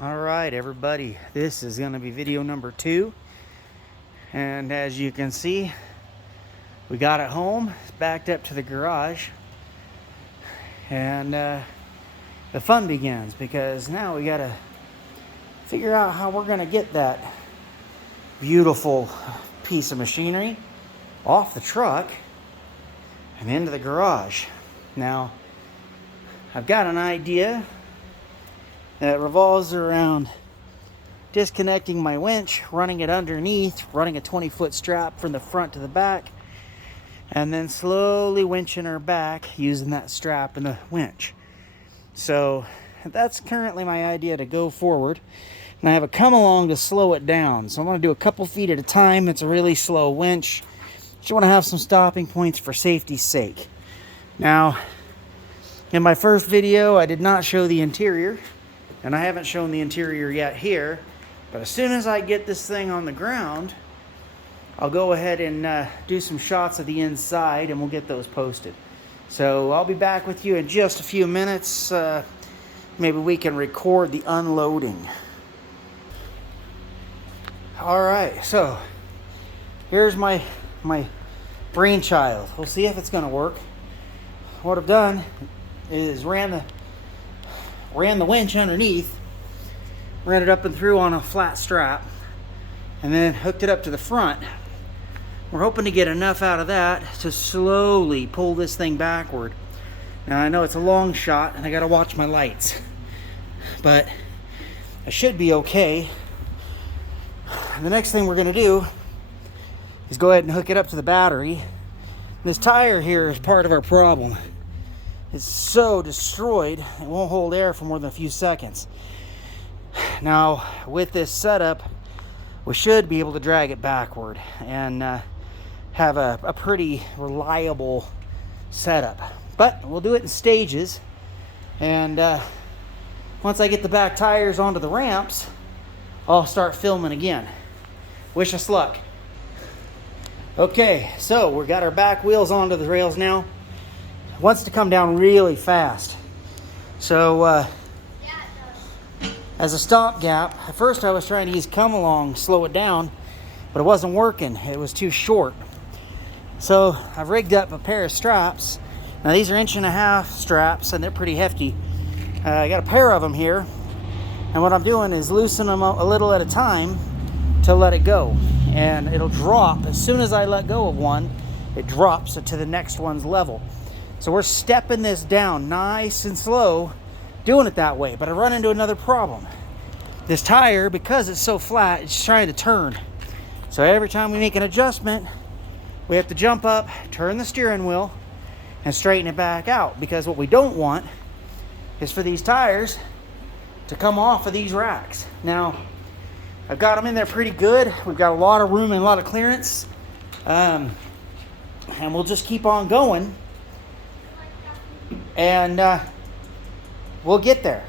All right, everybody, this is going to be video number 2, and as you can see, we got it home. It's backed up to the garage, and the fun begins, because now we got to figure out how we're going to get that beautiful piece of machinery off the truck and into the garage. Now, I've got an idea that revolves around disconnecting my winch, running it underneath, running a 20-foot strap from the front to the back, and then slowly winching her back using that strap and the winch. So that's currently my idea to go forward. And I have a come along to slow it down. So I'm going to do a couple feet at a time. It's a really slow winch. Just want to have some stopping points for safety's sake. Now, in my first video, I did not show the interior. And I haven't shown the interior yet here, but as soon as I get this thing on the ground, I'll go ahead and do some shots of the inside, and we'll get those posted. So I'll be back with you in just a few minutes. Maybe we can record the unloading. All right, so here's my brainchild. We'll see if it's going to work. What I've done is ran the winch underneath, ran it up and through on a flat strap, and then hooked it up to the front. We're hoping to get enough out of that to slowly pull this thing backward. Now, I know it's a long shot and I gotta watch my lights, but I should be okay. The next thing we're gonna do is go ahead and hook it up to the battery. This tire here is part of our problem. It's so destroyed, it won't hold air for more than a few seconds. Now, with this setup, we should be able to drag it backward and have a pretty reliable setup. But we'll do it in stages, and once I get the back tires onto the ramps, I'll start filming again. Wish us luck. Okay, so we got our back wheels onto the rails now. Wants to come down really fast. So as a stopgap, at first I was trying to use come along, slow it down, but it wasn't working. It was too short. So I've rigged up a pair of straps. Now these are 1.5 inch straps, and they're pretty hefty. I got a pair of them here, and what I'm doing is loosening them a little at a time to let it go, and it'll drop. As soon as I let go of one, it drops it to the next one's level. So we're stepping this down nice and slow, doing it that way. But I run into another problem. This tire, because it's so flat, it's trying to turn. So every time we make an adjustment, we have to jump up, turn the steering wheel, and straighten it back out. Because what we don't want is for these tires to come off of these racks. Now, I've got them in there pretty good. We've got a lot of room and a lot of clearance. And we'll just keep on going. And we'll get there.